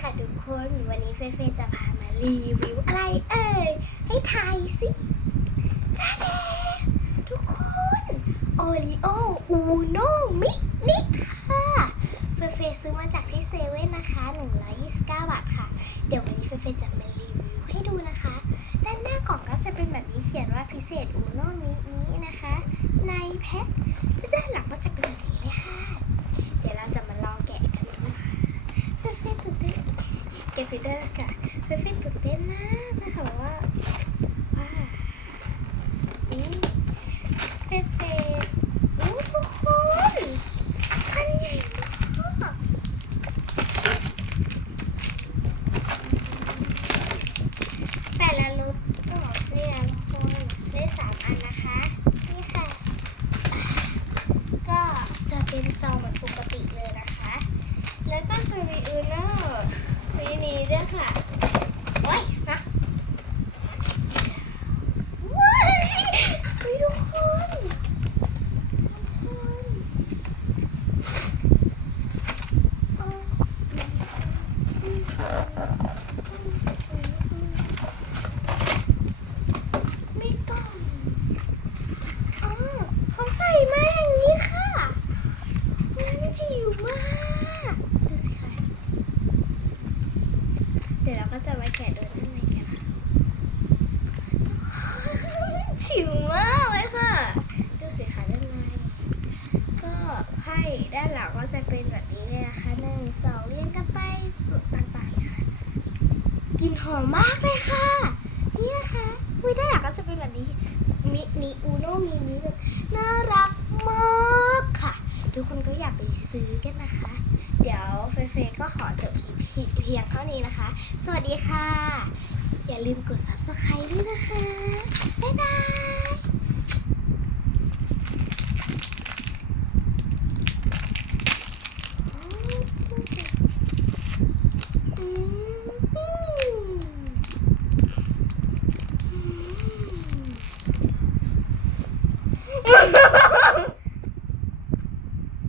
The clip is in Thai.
ค่ะทุกคน วันนี้เฟเฟจะพามารีวิวอะไรเอ่ย ให้ทายสิจ้าเดทุกคนโอริโออูโนมินิค่ะ เฟเฟซื้อมาจากที่เซเว่นนะคะ 129 บาทค่ะ เดี๋ยววันนี้เฟเฟจะมารีวิวให้ดูนะคะ ด้านหน้ากล่องก็จะเป็นแบบนี้เขียนว่าพิเศษอูโนมินินะคะ ในแพ็ค ก็บไปด้วยค่ะเฟเฟ่ตื่นเต้นมากนะคะว่าว่านี่เฟเฟโอ้ทุกคนอันใหญ่มากแต่ละรสก็เนี่ยทุกคนได้สามอันนะคะ นี่ค่ะ ก็จะเป็นซองเหมือนปกติเลยนะคะ แล้วก็จะมีอูโน่ มีนี้ด้วยค่ะโอ้ยนะว้ายทุกคนทุกคนไม่ต้องอ๋อเขาใส่มาอย่างนี้ค่ะมันจิ๋วมาก ดูสิคะ เดี๋ยวเราก็จะมาแกะดูด้านในกันค่ะจิ๋วมากเลยค่ะ ดูสิคะด้านในก็ไพ่ด้านหลังก็จะเป็นแบบนี้เลยนะคะหนึ่งสองเรียงกันไปต่างๆค่ะกลิ่นหอมมากเลยค่ะ นี่นะคะอุ้ยด้านหลังก็จะเป็นแบบนี้มินิอูโนมินิแบบน่ารักมากค่ะ ทุกคนก็อยากไปซื้อกันนะคะ ขอจบคลิปเพียงเท่านี้นะคะ สวัสดีค่ะ อย่าลืมกด subscribe ด้วยนะคะ บ๊ายบาย